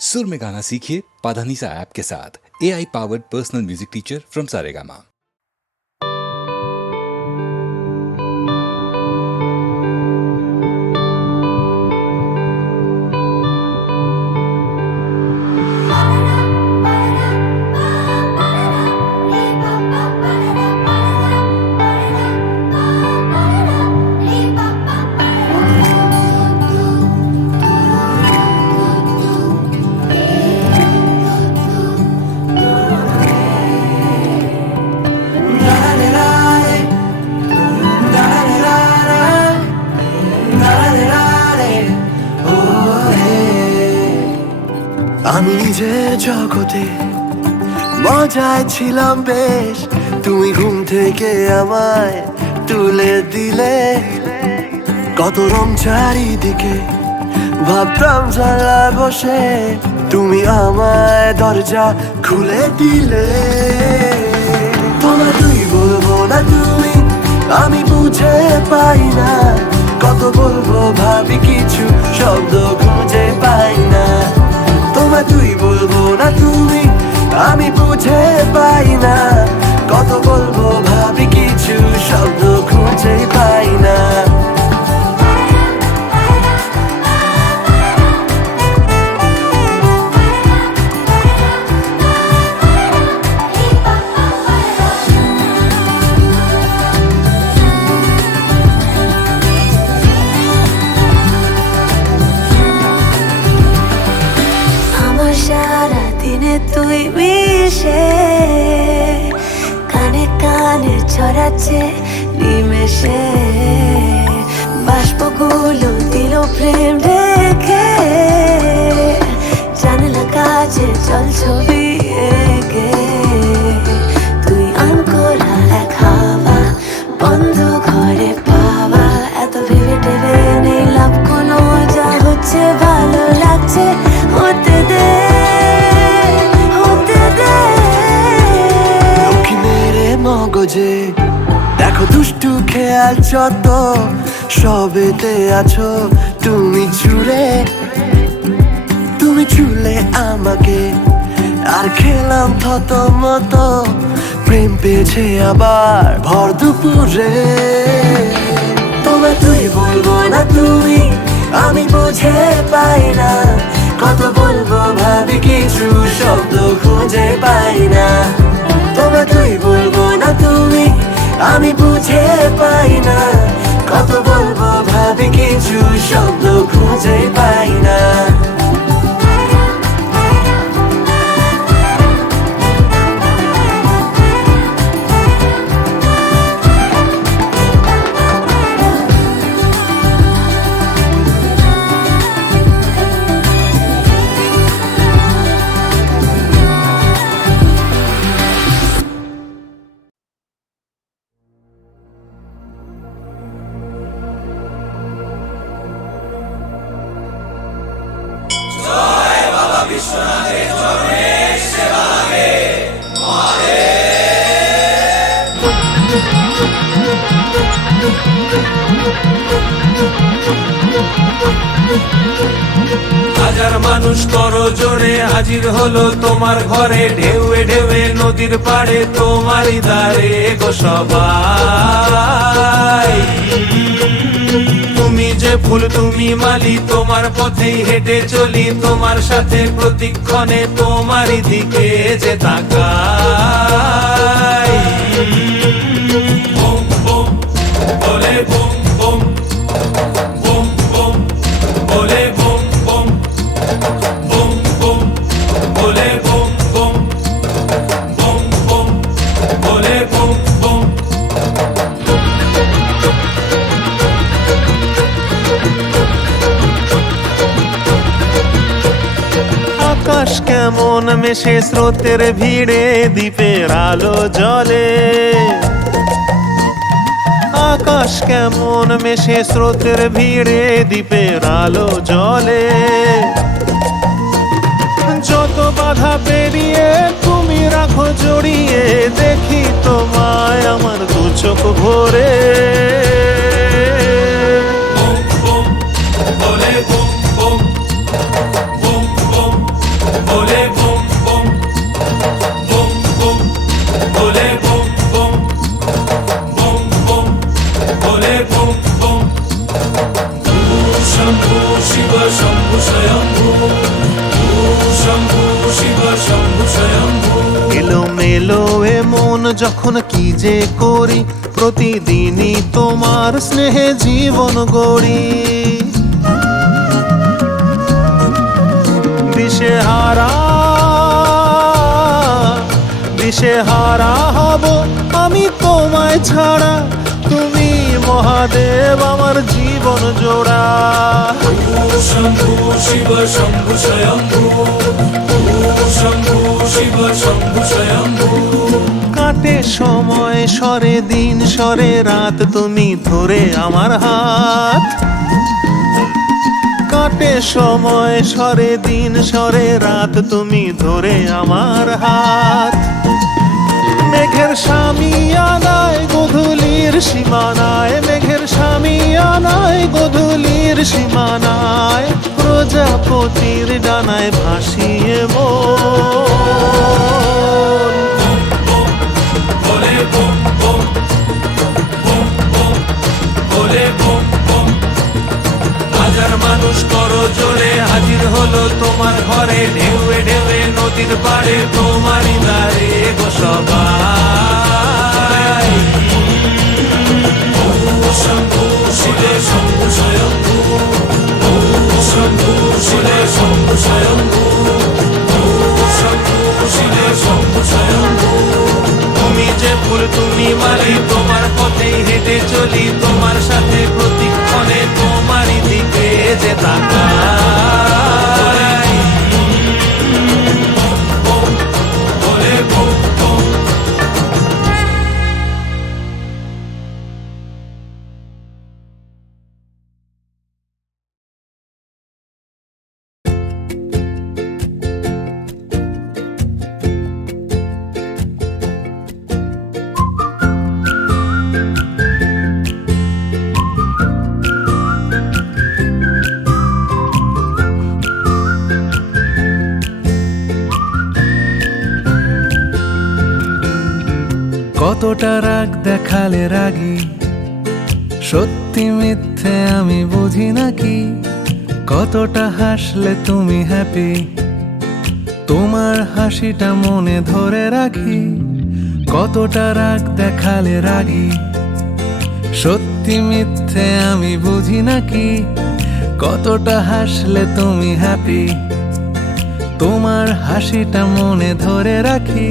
सुर में गाना सीखिए पाधानीसा ऐप के साथ। AI powered personal music teacher from Saregama. আমি নিজের জগতে মজায় ছিলাম বেশ, তুমি ঘুম থেকে আমায় তুলে দিলে। কত রং চারিদিকে ভাবতাম জানলায় বসে, তুমি আমায় দরজা খুলে দিলে। তোমায় তুই বলবো না তুমি, আমি বুঝে পাই না। কত বলবো ভাবি কিছু শব্দ খুঁজে পাই না। তোমায় তুই বলবো না তুমি, আমি বুঝে পাই না। কত বলবো ভাবি কিছু শব্দ খুঁজে পাই না। তুই মিশে কানে কানে ছড়াচ্ছে নিমেষে, বাষ্পগুলো দিল প্রেম রেখে, জানলা কাছে জল ছবি এঁকে। তুই আনকোরা এক হাওয়া, বন্ধ ঘরে পাওয়া, এত ভেবে টেবে নেই লাভ কোনো, যা হচ্ছে ভালো লাগছে হতে দে। মগজে দেখো দুষ্টু খেয়াল যত, সবেতে আছো তুমি জুড়ে। তুমি চুলে আমাকে আর খেলাম থত মতো, প্রেম পেয়েছে আবার ভর দুপুরে। তোমায় তুই বলবো না তুমি, আমি বুঝে পাই না। কত বলবো ভাবি কিছু শব্দ খুঁজে পাই না। তোমায় তুই বলবো না তুমি, আমি বুঝে পাই না। কত বলবো ভাবি কিছু শব্দ খুঁজে পাই না। হাজার মানুষ করো জোরে হাজির হলো তোমার ঘরে, ঢেউয়ে ঢেউয়ে নদীর পাড়ে তোমারই দ্বারে গো সবাই। তুমি যে ফুল তুমি মালি, তোমার পথেই হেঁটে চলি, তোমার সাথে প্রতিক্ষণে তোমারই দিকে যে তাকাই। বুম বুম বলে বুম বুম, বুম বুম বলে বুম বুম, বুম বুম বলে বুম বুম, বুম বুম বলে বুম বুম। আকাশ কেমন মেশে স্রোতের ভিড়ে, দ্বীপের আলো জ্বলে। আকাশ কেমন মেশে স্রোতের ভিড়ে, দ্বীপের আলো জ্বলে। যত বাধা পেরিয়ে তুমি রাখো জড়িয়ে, দেখি তোমায় আমার দু চোখ ভরে। বুম বুম বলে বুম বুম, বুম বুম এলোমেলো এ মন যখন কি যে করি, প্রতিদিনই তোমার স্নেহে জীবন গড়ি। দিশেহারা হব আমি তোমায় ছাড়া, তুমি মহাদেব আমার জীবন জোড়া। শম্ভু শিব শম্ভু স্বয়ম্ভু, শম্ভু শিব শম্ভু স্বয়ম্ভু। কাটে সময় সরে দিন সরে রাত, তুমি ধরে আমার হাত। কাটে সময় সরে দিন সরে রাত, তুমি ধরে আমার হাত। মেঘের সামিয়ানায় গধূলির সীমানায়, মেঘের সামিয়ানায় গধূলির সীমানায়, প্রজাপতির ডানায় ভাসিয়ে মন। বলে বম বম বম বম, বলে বম বম। হাজার মানুষ করো জোরে, হাজির হলো তোমার ঘরে, ঢেউয়ে ঢেউয়ে নদীর পাড়ে, তোমারই দ্বারে গো সবাই। শম্ভু শিবে শম্ভু স্বয়ম্ভু, শম্ভু শিবে শম্ভু স্বয়ম্ভু, শম্ভু শিবে শম্ভু স্বয়ম্ভু। তুমি যে ফুল তুমি মালি, তোমার পথেই হেঁটে চলি, তোমার সাথে প্রতিক্ষণে তোমারই দিকে যে তাকাই। বলে বম বম। কতটা রাগ দেখালে রাগী, সত্যি মিথ্যে আমি বুঝি নাকি। কতটা হাসলে তুমি হ্যাপি, তোমার হাসিটা মনে ধরে রাখি। কতটা রাগ দেখালে রাগী, সত্যি মিথ্যে আমি বুঝি নাকি। কতটা হাসলে তুমি হ্যাপি, তোমার হাসিটা মনে ধরে রাখি।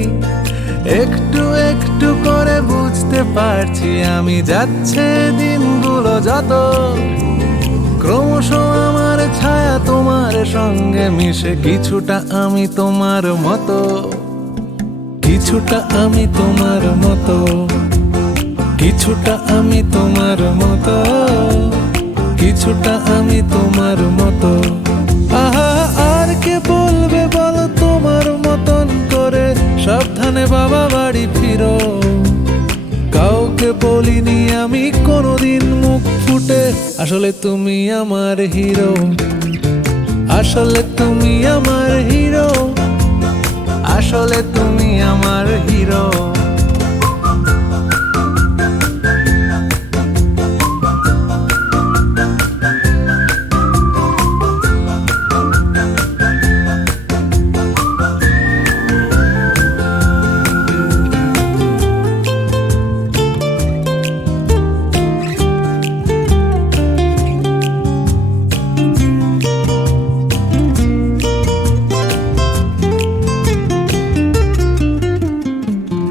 একটু একটু করে বুঝতে পারছি আমি, যাচ্ছে দিনগুলো যত, ক্রমশ আমার ছায়া তোমার সঙ্গে মিশে। কিছুটা আমি তোমার মতো, কিছুটা আমি তোমার মতো, কিছুটা আমি তোমার মতো, কিছুটা আমি তোমার মতো। আহা আর কে বলবে বলো তোমার মতন করে, সাবধানে বাবা বাড়ি ফিরো। কাউকে বলিনি আমি কোনোদিন মুখ ফুটে, আসলে তুমি আমার হিরো, আসলে তুমি আমার হিরো, আসলে তুমি আমার হিরো।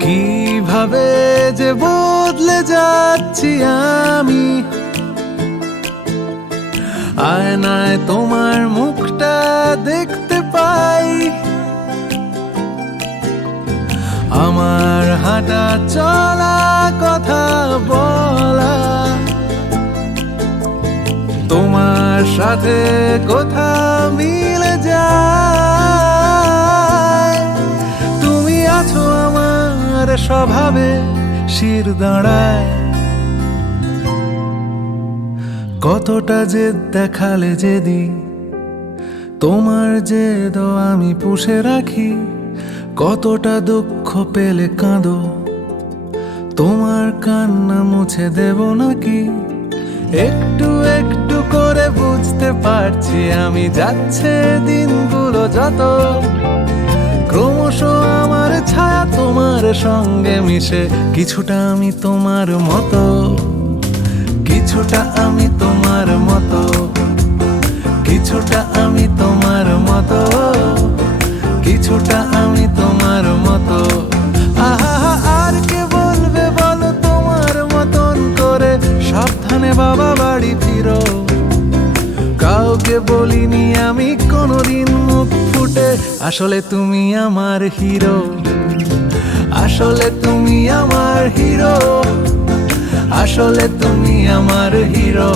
কিভাবে যে বদলে যাচ্ছি আমি, আয়নায় তোমার মুখটা দেখতে পাই। আমার হাঁটা চলা কথা বলা, তোমার সাথে কথা মিলে যায়। তুমি আছো আমার স্বভাবে শির দাঁড়ায়। কতটা জেদ দেখালে যেদি, তোমার জেদ আমি পুষে রাখি। কতটা দুঃখ পেলে কাঁদো, তোমার কান্না মুছে দেব নাকি। একটু একটু করে বুঝতে পারছি আমি, যাচ্ছে দিনগুলো যত, ক্রমশ বসো আমার ছায়া তোমার সঙ্গে মিশে, কিছুটা আমি তোমার মতো, কিছুটা আমি তোমার মতো, কিছুটা আমি তোমার মতো, কিছুটা আমি তোমার মতো। আহা আর কে বলবে বলো তোমার মতন করে, সাবধানে বাবা বাড়ি ফিরো। কাউকে বলিনি আমি কোনোদিন মুখ ফুটে, আসলে তুমি আমার হিরো, আসলে তুমি আমার হিরো, আসলে তুমি আমার হিরো।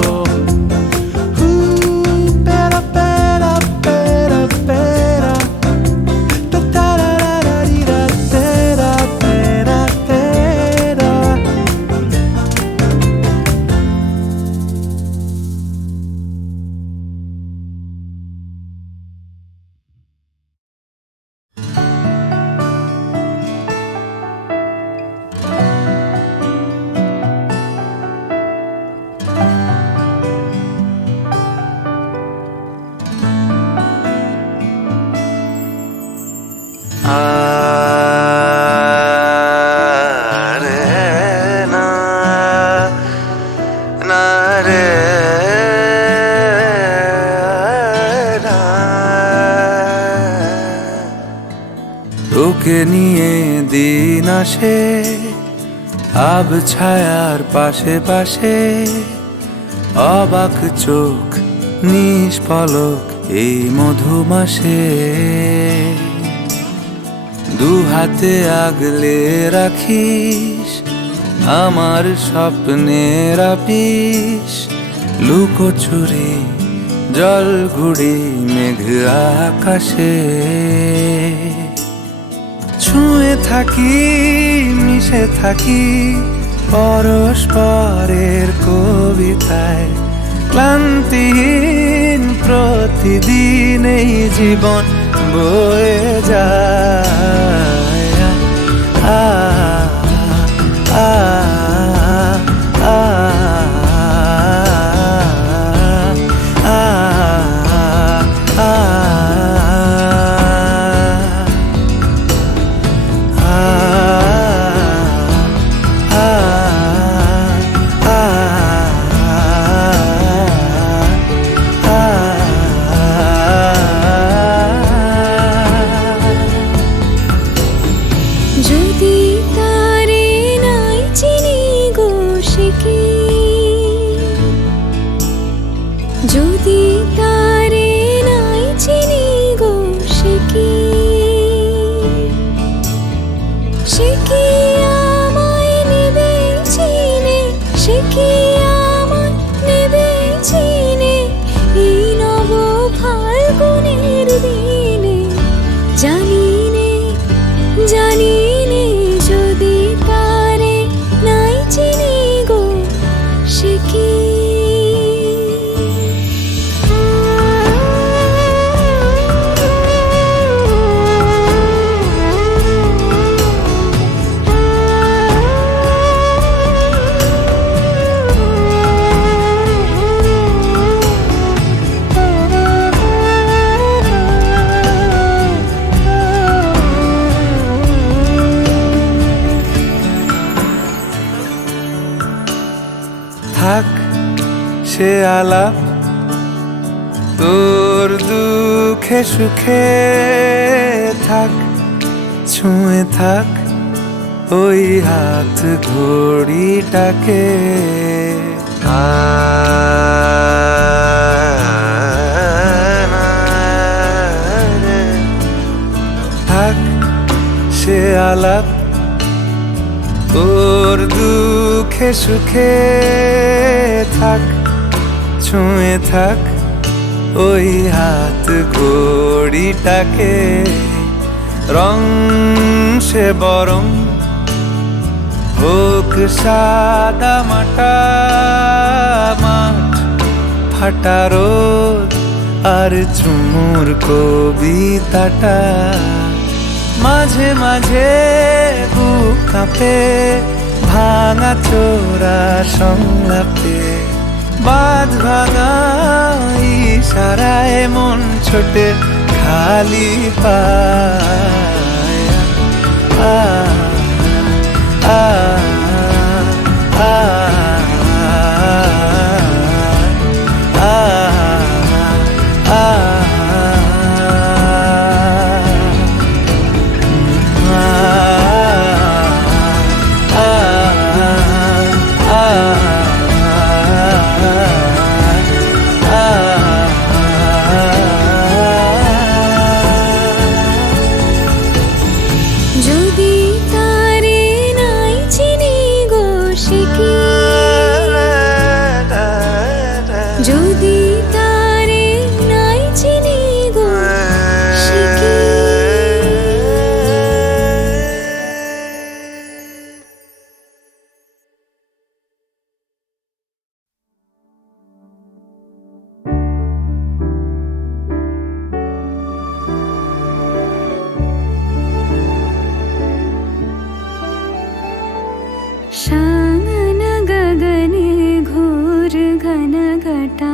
তোকে নিয়ে দিন আসে আব ছায়ার পাশে পাশে, অবাক চোখ নিষ্পলক এই মধুমাসে, দু হাতে আগলে রাখিস আমার স্বপ্নের আপিস, লুকোচুরি জল ঘুড়ি মেঘ আকাশে, ছুঁয়ে থাকি মিশে থাকি পরস্পরের কবিতায়, ক্লান্তিহীন প্রতিদিন এই জীবন বয়ে যায়। আ আ আ যদি তারে নাই চিনি গো সে কি, যদি তারে নাই চিনি গো সে কি, সে কি আমায় নেবে চিনে, সে কি আমায় নেবে চিনে এই নব ফাল্গুনের দিনে, জানি নে জানি নে যদি তারে নাই চিনি গো সে কি। থাক সে আলাপ তোর দুঃখে সুখে, থাক ছুঁয়ে থাক ওই হাত ঘড়িটাকে। থাক সে আলাপ তোর দুঃখে সুখে, থাক ছুঁয়ে থাক ওই হাত ঘড়িটাকে। রং সে বরং হোক সাদা মাটা, মাঠ ফাটা রোদ আর চুমুর কবিতাটা, মাঝে মাঝে বুক কাঁপে ভাঙা চোরা সংলাপে, বাঁধ ভাঙা ইশারায় মন ছোটে খালি পায়। যদি তারে নাই চিনি গো সে কি, যদি তারে নাই চিনি গো সে কি। शांगन गगने घोर घन घटा,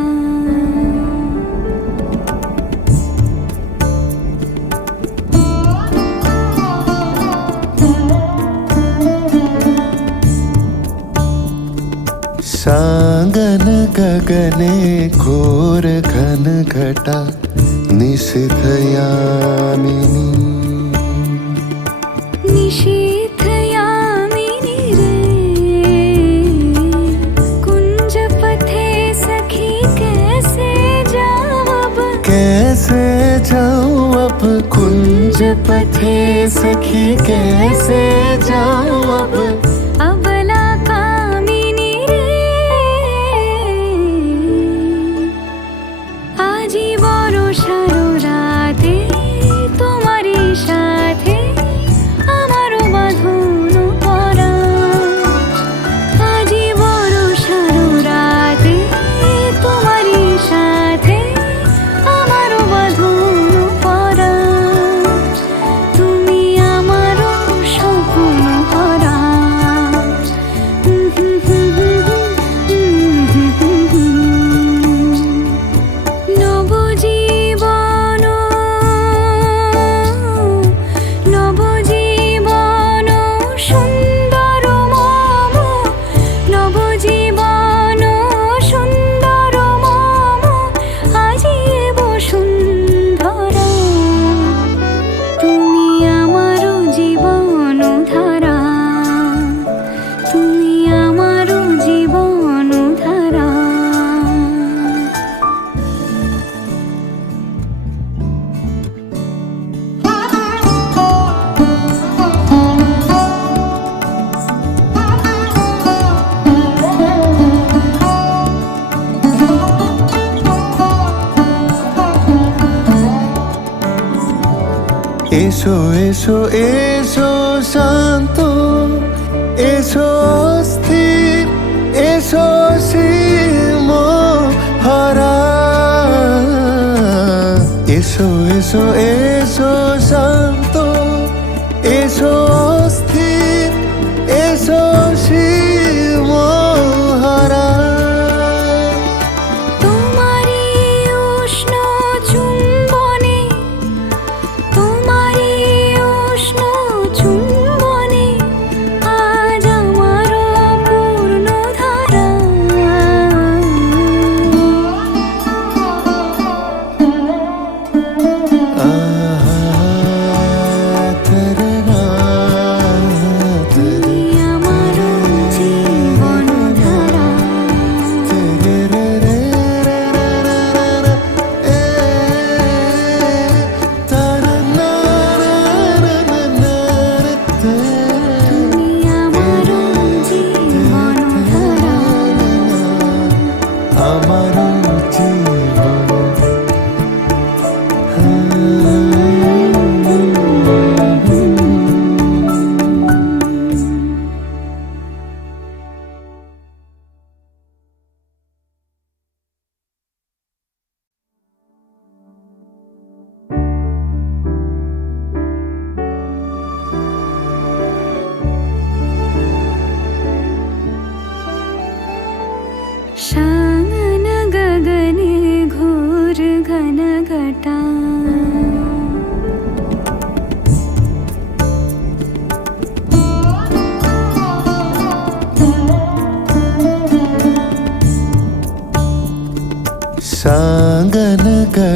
सागन गगने घोर घन घटा निशिथ यामिनी, निशीथ यामिनी रे कुंज पथे सखी कैसे जाऊं अब, कैसे जाऊं अब कुंज पथे सखी कैसे जाऊं अब। अबला कामिनी रे आजी बড় সারো রাতে তোমারই সাথে আমারও বাঁধন পরা, আজি বড় সারো রাতে তোমারই সাথে আমারও বাঁধন পরা, তুমি আমারও স্বপ্ন ভরা। নবজীবন নবজীবন সুন্দর মম, নবজীবন সুন্দর মম আজি বসুন্ধরা, তুমি আমারও জীবন ধারা, তুমি আমারও জীবন ধারা। এসো এসো এসো শান্ত, এসো স্থির, এসো সীম হারা, এসো এসো এসো শান্ত, এসো স্থির, এসো সীম হারা। তোমারি উষ্ণ চুম্বনে, তোমারি উষ্ণ চুম্বনে আজ আমারও পূর্ণ ধারা, আ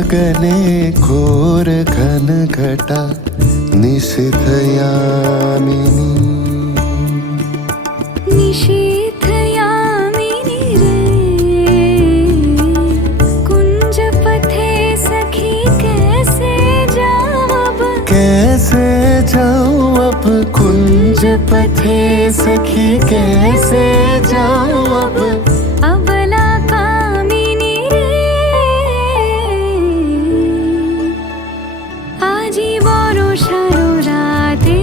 गगने घोर घन घटा निशिथ यामिनी निशीथ यामिनी रे कुंज पथे सखी कैसे जाऊं अब कैसे जाऊं अब कुंज पथे सखी कैसे जाऊं अब अबला कामिनी रे आजी बড় সারো রাতে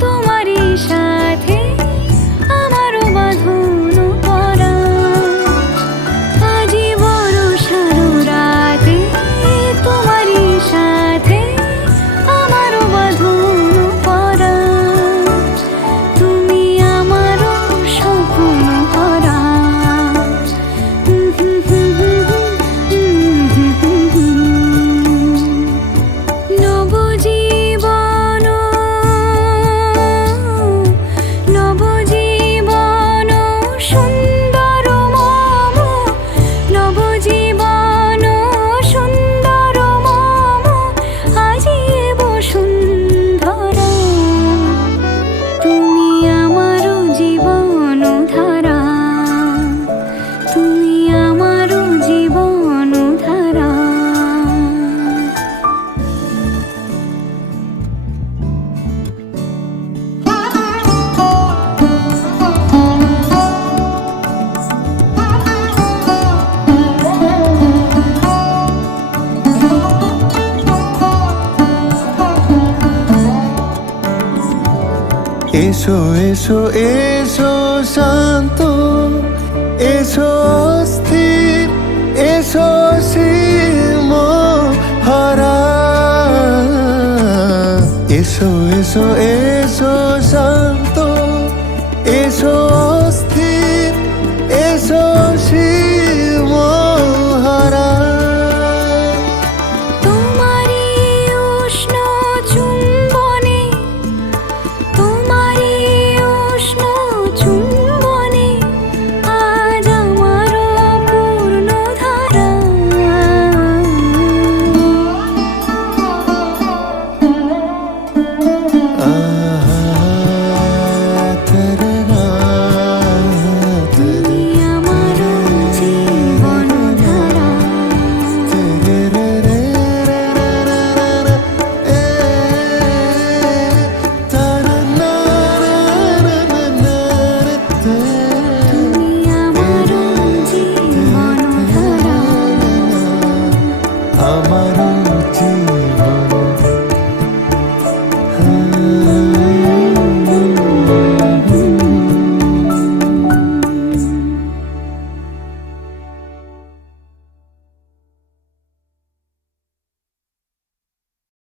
তোমারই সাথে আমারও বাঁধনো পরা আজি বড় সারো রাতে তোমারই সাথে আমারও বাঁধনো পরা তুমি আমারও স্বপ্ন ভরা নবজীবন নবজীবন সুন্দর মম নবজীবন সুন্দর মম আজি বসুন্ধরা তুমি আমারও জীবন ধারা তুমি আমারও জীবন ধারা এসো এসো এসো শান্ত এসো স্থির এসো সীম হারা এসো এসো এসো শান্ত